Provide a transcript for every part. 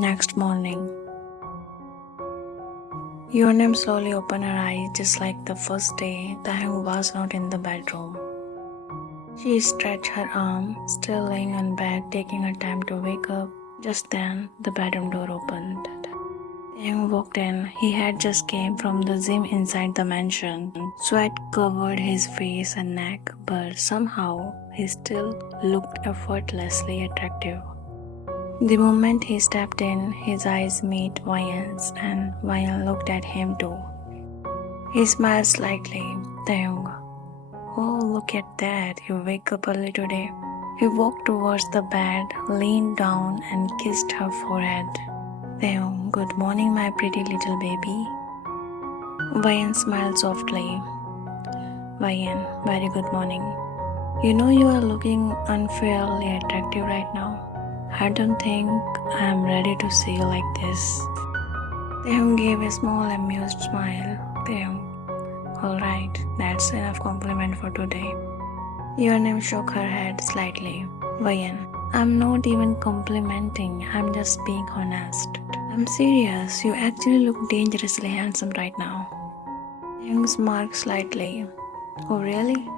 Next morning, 𝗂𝗵 slowly opened her eyes just like the first day. Taehyung was not in the bedroom. She stretched her arm, still laying on bed, taking her time to wake up. Just then, the bedroom door opened. Taehyung walked in. He had just came from the gym inside the mansion. Sweat covered his face and neck, but somehow he still looked effortlessly attractive. The moment he stepped in, his eyes met Wangxian's, and Wangxian looked at him too. He smiled slightly. Taehyung, oh, look at that, you wake up early today. He walked towards the bed, leaned down and kissed her forehead. Taehyung, good morning my pretty little baby. Wangxian smiled softly. Wangxian, very good morning. You know you are looking unfairly attractive right now. I don't think I am ready to see you like this. Taehyung gave a small amused smile. Taehyung, alright, that's enough compliment for today. 𝗂𝗵 shook her head slightly. Wangxian, I'm not even complimenting, I'm just being honest. I'm serious, you actually look dangerously handsome right now. Taehyung smirked slightly. Oh really?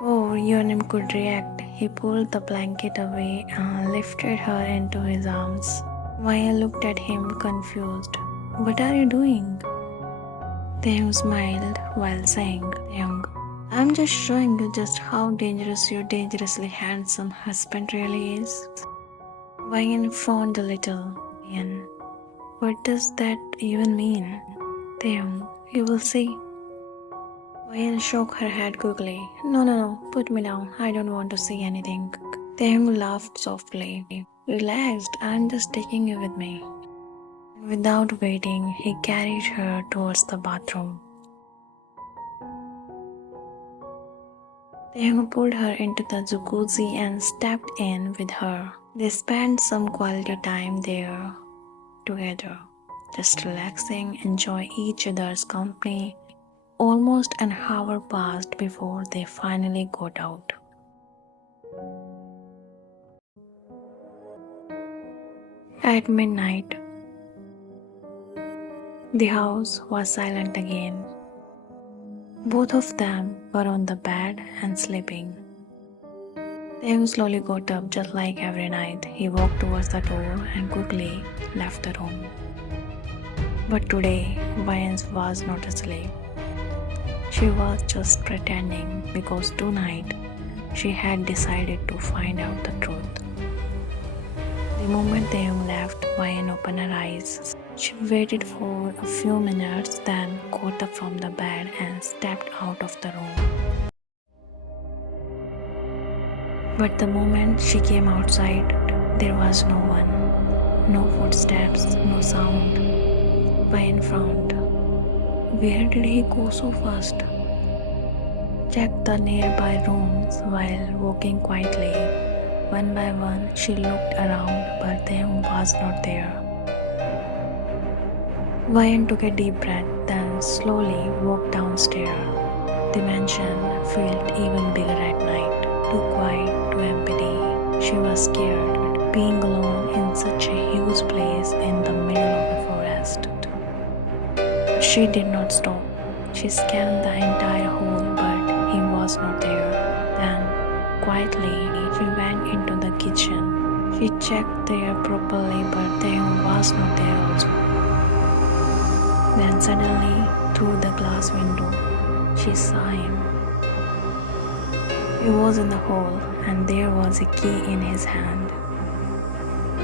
Before 𝗂𝗵 could react, he pulled the blanket away and lifted her into his arms. Wangxian looked at him confused. What are you doing? Taehyung smiled while saying, Taehyung, I'm just showing you just how dangerous your dangerously handsome husband really is. Wangxian frowned a little. Wangxian, what does that even mean? Taehyung, you will see. Wangxian shook her head quickly. No, put me down. I don't want to see anything. Taehyung laughed softly. Relaxed, I'm just taking you with me. Without waiting, he carried her towards the bathroom. Taehyung pulled her into the jacuzzi and stepped in with her. They spent some quality time there together, just relaxing, enjoy each other's company. Almost an hour passed before they finally got out. At midnight, the house was silent again. Both of them were on the bed and sleeping. Taehyung slowly got up just like every night. He walked towards the door and quickly left the room. But today, Wangxian was not asleep. She was just pretending because tonight she had decided to find out the truth. The moment Taehyung left, Wangxian opened her eyes. She waited for a few minutes, then got up from the bed and stepped out of the room. But the moment she came outside, there was no one. No footsteps, no sound. Wangxian frowned. Where did he go so fast? Checked the nearby rooms while walking quietly. One by one, she looked around, but Taehyung was not there. Wangxian took a deep breath, then slowly walked downstairs. The mansion felt even bigger at night, too quiet, too empty. She was scared, being alone in such a huge place in the middle of a forest. She did not stop. She scanned the entire hall, but he was not there. Then, quietly, she went into the kitchen. She checked there properly, but Taehyung was not there also. Then suddenly, through the glass window, she saw him. He was in the hall, and there was a key in his hand.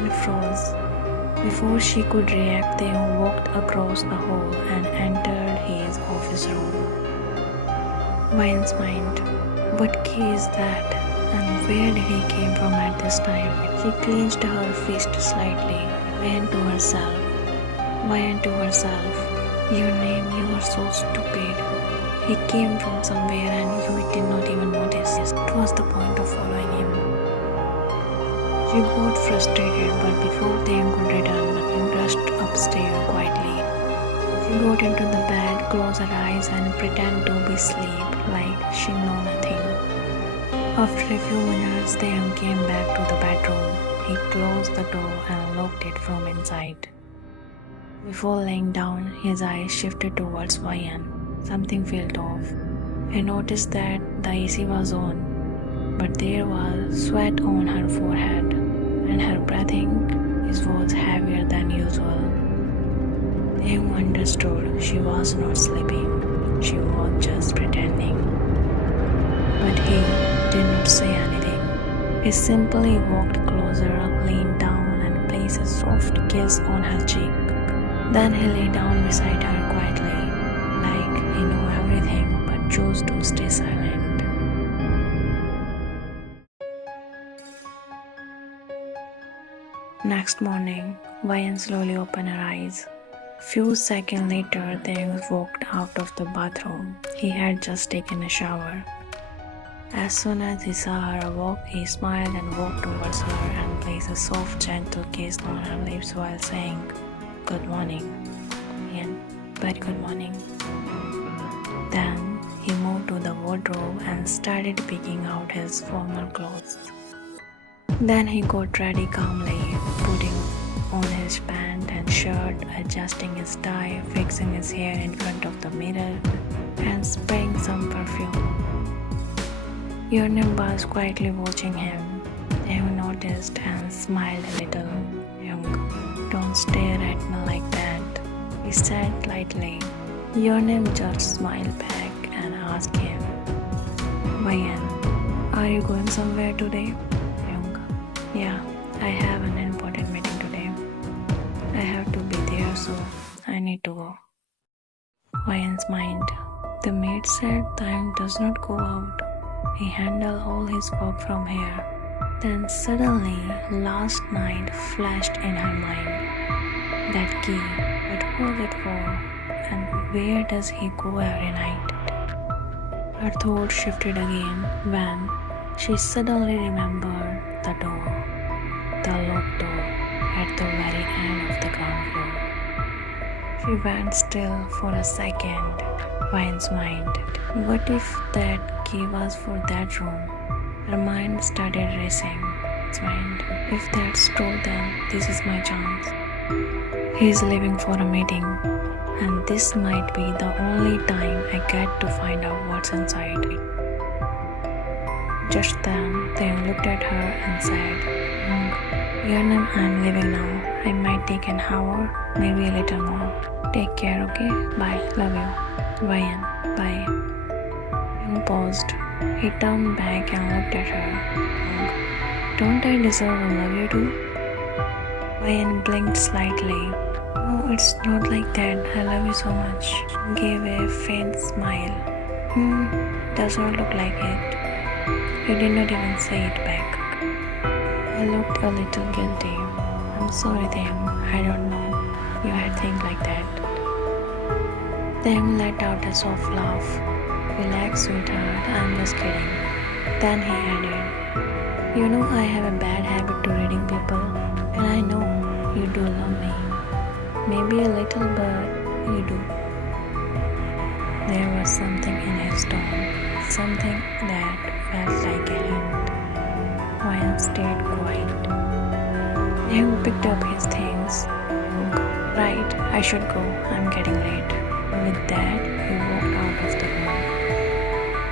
He froze. Before she could react, Taehyung walked across the hall and entered his office room. Wangxian smiled. What key is that? And where did he came from at this time? She clenched her fist slightly. Wangxian to herself. 𝗂𝗵, you are so stupid. He came from somewhere and you did not even notice. What was the point of following him? She got frustrated, but before Taehyung could return, he rushed upstairs quietly. She got into the bed, closed her eyes and pretended to be asleep like she knew nothing. After a few minutes, Taehyung came back to the bedroom. He closed the door and and looked it from inside. Before laying down, his eyes shifted towards Wangxian. Something felt off. He noticed that the AC was on, but there was sweat on her forehead, and her breathing was heavier than usual. Taehyung understood she was not sleeping. She was just pretending. But he did not say anything. He simply walked closer, leaned down, and placed a soft kiss on her cheek. Then he lay down beside her quietly, like he knew everything but chose to stay silent. Next morning, Wangxian slowly opened her eyes. Few seconds later, Taehyung walked out of the bathroom. He had just taken a shower. As soon as he saw her walk, he smiled and walked towards her and placed a soft, gentle kiss on her lips while saying, "Good morning." Ian, very good morning. Then he moved to the wardrobe and started picking out his formal clothes. Then he got ready calmly, putting on his pant and shirt, adjusting his tie, fixing his hair in front of the mirror, and spraying some perfume. 𝗫𝗵 was quietly watching him. Taehyung noticed and smiled a little. "Taehyung, don't stare at me like that," he said lightly. 𝗫𝗵 just smiled back and asked him, "Wangxian, are you going somewhere today?" Taehyung, "Yeah, I have an important meeting today. I have to be there, so I need to go." Wangxian's mind. The maid said Taehyung does not go out. He handled all his work from here. Then suddenly, last night flashed in her mind. That key, what was it for? And where does he go every night? Her thoughts shifted again when she suddenly remembered the door, the locked door at the very end of the ground floor. She went still for a second. Wangxian's mind. What if that key was for that room? Her mind started racing. Its mind. If that's true, then this is my chance. He is leaving for a meeting, and this might be the only time I get to find out what's inside it. Just then, Taehyung looked at her and said, 𝗫𝗵, I'm leaving now. I might take an hour, maybe a little more. Take care, okay? Bye. Love you. Wangxian, bye. Taehyung paused. He turned back and looked at her. Don't I deserve to love you too? Wangxian blinked slightly. No, it's not like that. I love you so much. She gave a faint smile. Does not look like it. You did not even say it back. I looked a little guilty. I'm sorry, Taehyung. I don't know you had things like that. Taehyung let out a soft laugh. Relax, sweetheart. I'm just kidding. Then he added, You know I have a bad habit to reading people, and I know you do love me. Maybe a little, but you do. There was something in his tone, something that felt like a hint. Wangxian stayed quiet. Taehyung picked up his things. Right, I should go. I'm getting late. With that, he walked out of the room.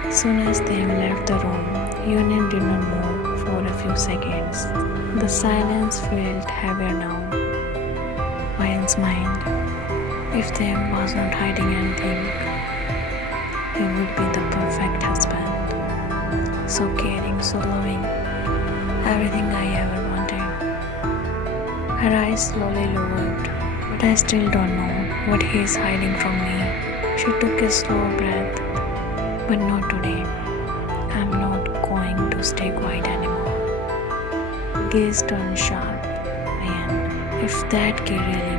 As soon as Taehyung left the room, 𝗫𝗵 did not move for a few seconds. The silence felt heavier now. Wangxian's mind. If Taehyung was not hiding anything, he would be the perfect husband. So caring, so loving. Everything I ever wanted. Her eyes slowly lowered. But I still don't know what he is hiding from me. She took a slow breath. But not today. I'm not going to stay quiet anymore. Gaze turned sharp. And if that key really